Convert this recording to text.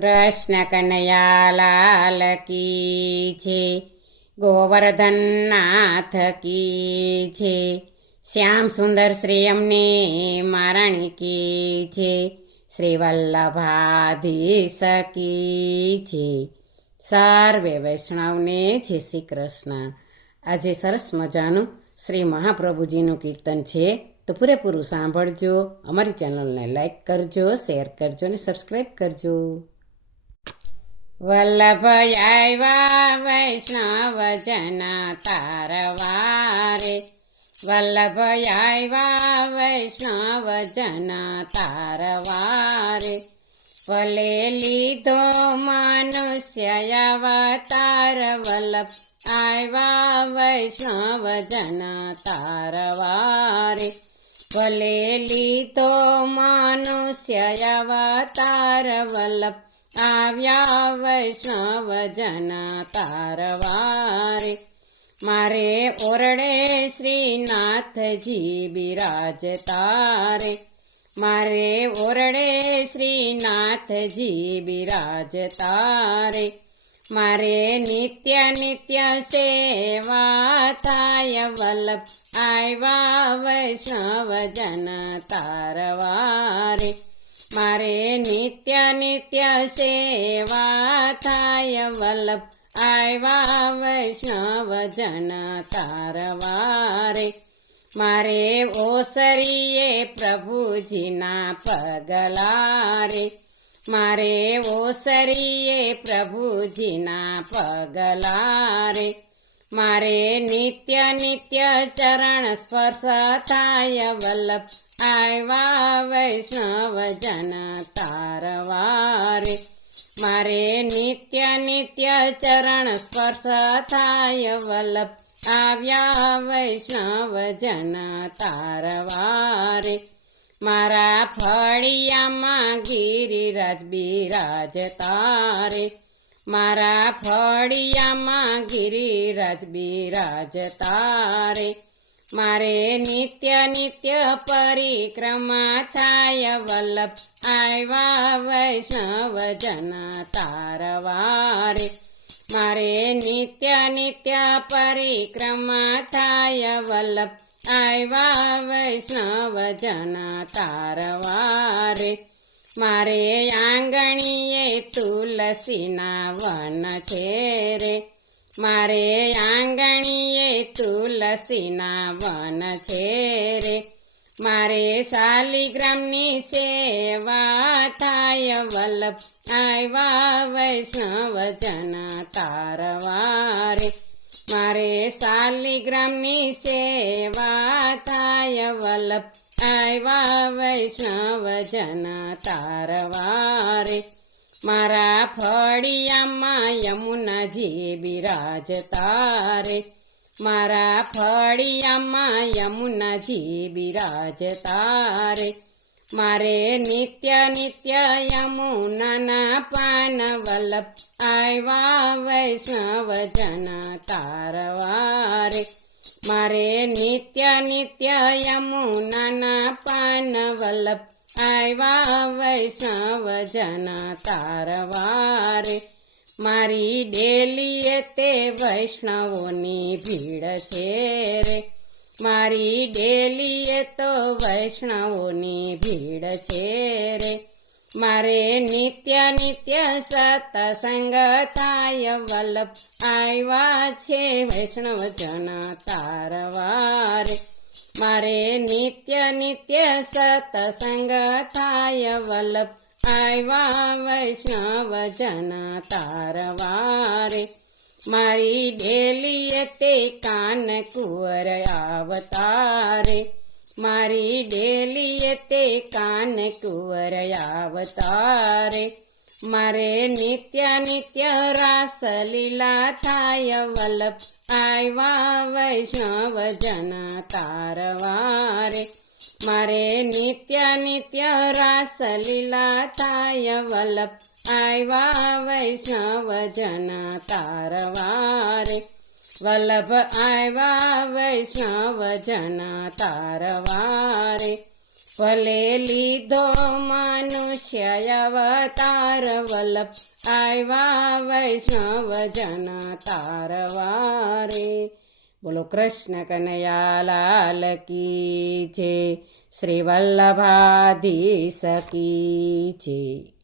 કૃષ્ણ કનૈયા લાલ કી છે, ગોવર્ધન નાથ કી છે, શ્યામ સુંદર શ્રી અમને મારણી કી છે, શ્રી વલ્લભાધીશ કી છે. સર્વે વૈષ્ણવને જય શ્રી કૃષ્ણ. આજે સરસ મજાનું શ્રી મહાપ્રભુજીનું કીર્તન છે, તો પૂરેપૂરું સાંભળજો. અમારી ચેનલને લાઈક કરજો, શેર કરજો અને સબસ્ક્રાઈબ કરજો. વલ્લભ આવ્યા વૈષ્ણવ જના તારવારે, વલ્લભ આવ્યા વૈષ્ણવ જના તારવારે, ભલે લીધો મનુષ્ય અવતાર, વલ્લભ આવ્યા વૈષ્ણવ જના તારવારે, ભલે લીધો મનુષ્ય અવતાર, વલ્લભ આવ્યા વૈષ્ણવ જના તારવારે. મારે ઓરડે શ્રીનાથજી બિરાજતા રે, મારે ઓરડે શ્રીનાથજી બિરાજતા રે, મારે નિત્ય નિત્ય સેવા થાય, વલ્લભ આવ્યા વૈષ્ણવ જના તારવારે, મારે નિત્ય નિત્ય સેવા થાય, વલ્લભ આવ્યા વૈષ્ણવ જના તારવારે. મારે ઓસરીએ પ્રભુજીના પગલા રે, મારે ઓસરીએ પ્રભુજીના પગલા રે, મારે નિત્ય નિત્ય ચરણ સ્પર્શ થાય, વલ્લભ આવ્યા વૈષ્ણવ જના તારવારે, મારે નિત્ય નિત્ય ચરણ સ્પર્શ થાય, વલ્લભ આવ્યા વૈષ્ણવ જના તારવારે. મારા ફળિયામાં ગિરિરાજ બિરાજતા રે, મારા ફળિયામાં ગિરિરાજ બિરાજતા રે, મારે નિત્ય નિત્ય પરિક્રમા થાય, વલ્લભ આવ્યા વૈષ્ણવ જના તારવારે, મારે નિત્ય નિત્ય પરિક્રમા થાય, વલ્લભ આવ્યા વૈષ્ણવ જના તારવારે. મારે આંગણીએ તુલસીના વન છે રે, મારે આંગણીએ તુલસીના વન છે રે, મારે શાલિગ્રામની સેવા થાય, વલ્લભ આવ્યા વૈષ્ણવ જના તારવારે, મારે શાલિગ્રામની સેવા થાય, વલ્લભ આવ્યા વૈષ્ણવ જના તારવારે. મારા ફળિયામાં યમુનાજી બિરાજતા રે, મારા ફળિયામાં યમુનાજી બિરાજતા રે, મારે નિત્ય નિત્ય યમુનાના પાન, વલ્લભ આવ્યા વૈષ્ણવ જના તારવારે, મારે નિત્ય નિત્ય યમુનાના પાન, વલ્લભ આવ્યા વૈષ્ણવ જના તારવારે. મારી ડેલીએ તે વૈષ્ણવોની ભીડ છે રે, મારી ડેલીએ તો વૈષ્ણવોની ભીડ છે રે, મારે નિત્ય નિત્ય સત્સંગ થાય, વલ્લભ આવ્યા છે વૈષ્ણવ જના તારવારે, મારે નિત્ય નિત્ય સત્સંગ થાય, વલ્લભ આવ્યા વૈષ્ણવ જના તારવારે. મારી ડેલીએ તે કાન કુંવર આવતા રે, મારી ડેલીએ તે કાન કુંવર આવતા રે, મારે નિત્ય નિત્ય રાસલીલા થાય, વલ્લભ આવ્યા વૈષ્ણવ જના તારવારે, મારે નિત્ય નિત્ય રાસલીલા થાય, વલ્લભ આવ્યા વૈષ્ણવ જના તારવારે, વલ્લભ આવ્યા વૈષ્ણવ જના તારવારે. ભલે લીધો મનુષ્ય અવતાર વલ્લભ આવ્યા વૈષ્ણવ જન તારવારે. બોલો કૃષ્ણ કનૈયા લાલ કી જય, શ્રી વલ્લભાધીશ કી જય.